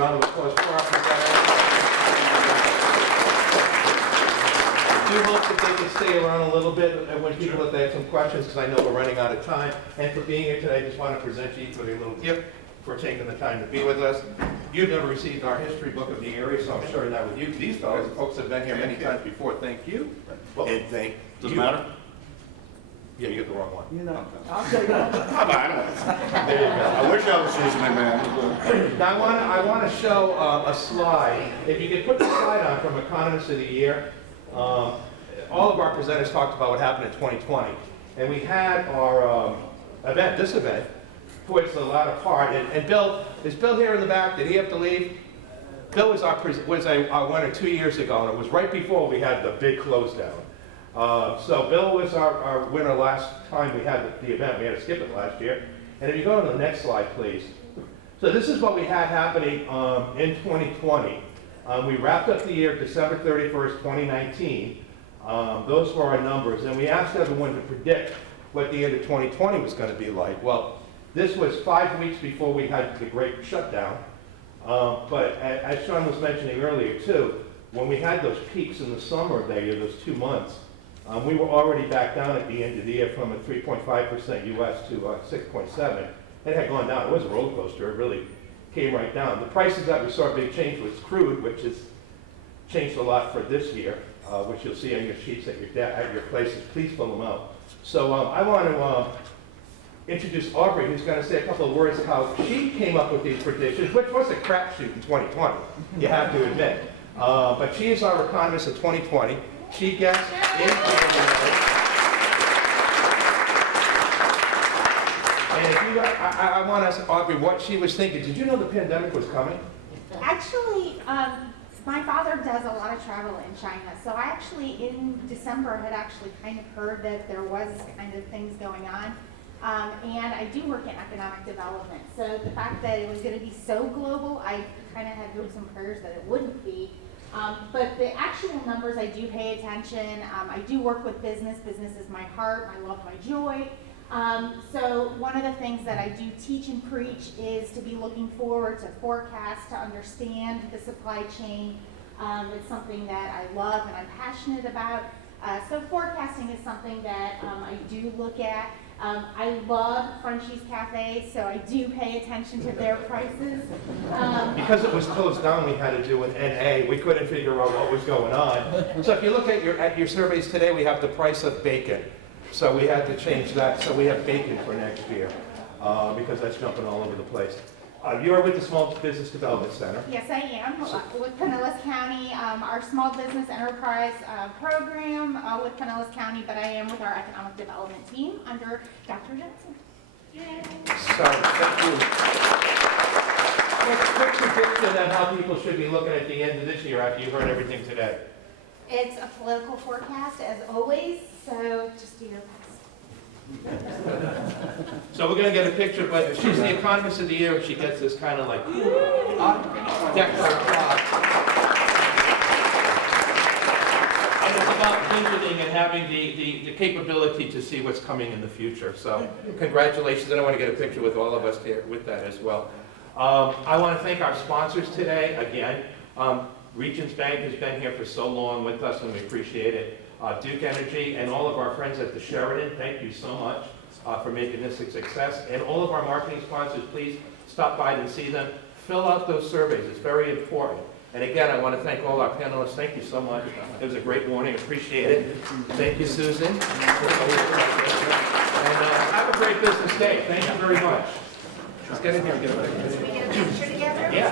round of applause for our presenters. I do hope that they can stay around a little bit and when people, if they have some questions, because I know we're running out of time. And for being here today, I just want to present you with a little gift for taking the time to be with us. You've never received our history book of the area, so I'm sharing that with you. These fellows, folks have been here many times before. Thank you. Well, and thank Doesn't you. matter? Yeah, you get the wrong one. You know, I'll take that. How about it? There you go. I wish I was using it, man. Now, I want to show a slide. If you could put the slide on from Economist of the Year. All of our presenters talked about what happened in 2020. And we had our event, this event, towards the latter part. And Bill, is Bill here in the back? Did he have to leave? Bill was our winner 2 years ago, and it was right before we had the big close down. So Bill was our winner last time we had the event. We had to skip it last year. And if you go to the next slide, please. So this is what we had happening in 2020. We wrapped up the year December 31st, 2019. Those were our numbers. And we asked everyone to predict what the end of 2020 was going to be like. Well, this was 5 weeks before we had the great shutdown. But as Sean was mentioning earlier too, when we had those peaks in the summer of that year, those 2 months, we were already back down at the end of the year from a 3.5% US to 6.7. It had gone down. It was a roller coaster. It really came right down. The prices that we saw a big change was crude, which has changed a lot for this year, which you'll see on your sheets at your places. Please fill them out. So I want to introduce Aubrey, who's going to say a couple of words how she came up with these predictions, which was a crapshoot in 2020, you have to admit. But she is our economist of 2020. She gets in January. And if you, I want to ask Aubrey what she was thinking. Did you know the pandemic was coming? Actually, my father does a lot of travel in China, so I actually, in December, had actually kind of heard that there was kind of things going on. And I do work in economic development, so the fact that it was going to be so global, I kind of had hopes and prayers that it wouldn't be. But the actual numbers, I do pay attention. I do work with business. Business is my heart, my love, my joy. So one of the things that I do teach and preach is to be looking forward, to forecast, to understand the supply chain. It's something that I love and I'm passionate about. So forecasting is something that I do look at. I love Frenchie's Cafe, so I do pay attention to their prices. Because it was closed down, we had to do an NA. We couldn't figure out what was going on. So if you look at your surveys today, we have the price of bacon. So we had to change that. So we have bacon for next year because that's jumping all over the place. You are with the Small Business Development Center. Yes, I am, with Pinellas County, our Small Business Enterprise program with Pinellas County, but I am with our Economic Development team under Dr. Jensen. Yay. So thank you. Quick prediction on how people should be looking at the end of this year after you heard everything today. It's a political forecast, as always, so just do your best. So we're going to get a picture, but she's the economist of the year, and she gets this kind of like, deck her applause. And it's about visiting and having the capability to see what's coming in the future. So congratulations, and I want to get a picture with all of us here with that as well. I want to thank our sponsors today, again. Regions Bank has been here for so long with us, and we appreciate it. Duke Energy and all of our friends at the Sheridan, thank you so much for making this a success. And all of our marketing sponsors, please stop by and see them. Fill out those surveys, it's very important. And again, I want to thank all our panelists, thank you so much. It was a great morning, appreciate it. Thank you, Susan. And have a great business day, thank you very much. Let's get in here and get a picture. Can we get a picture together? Yeah.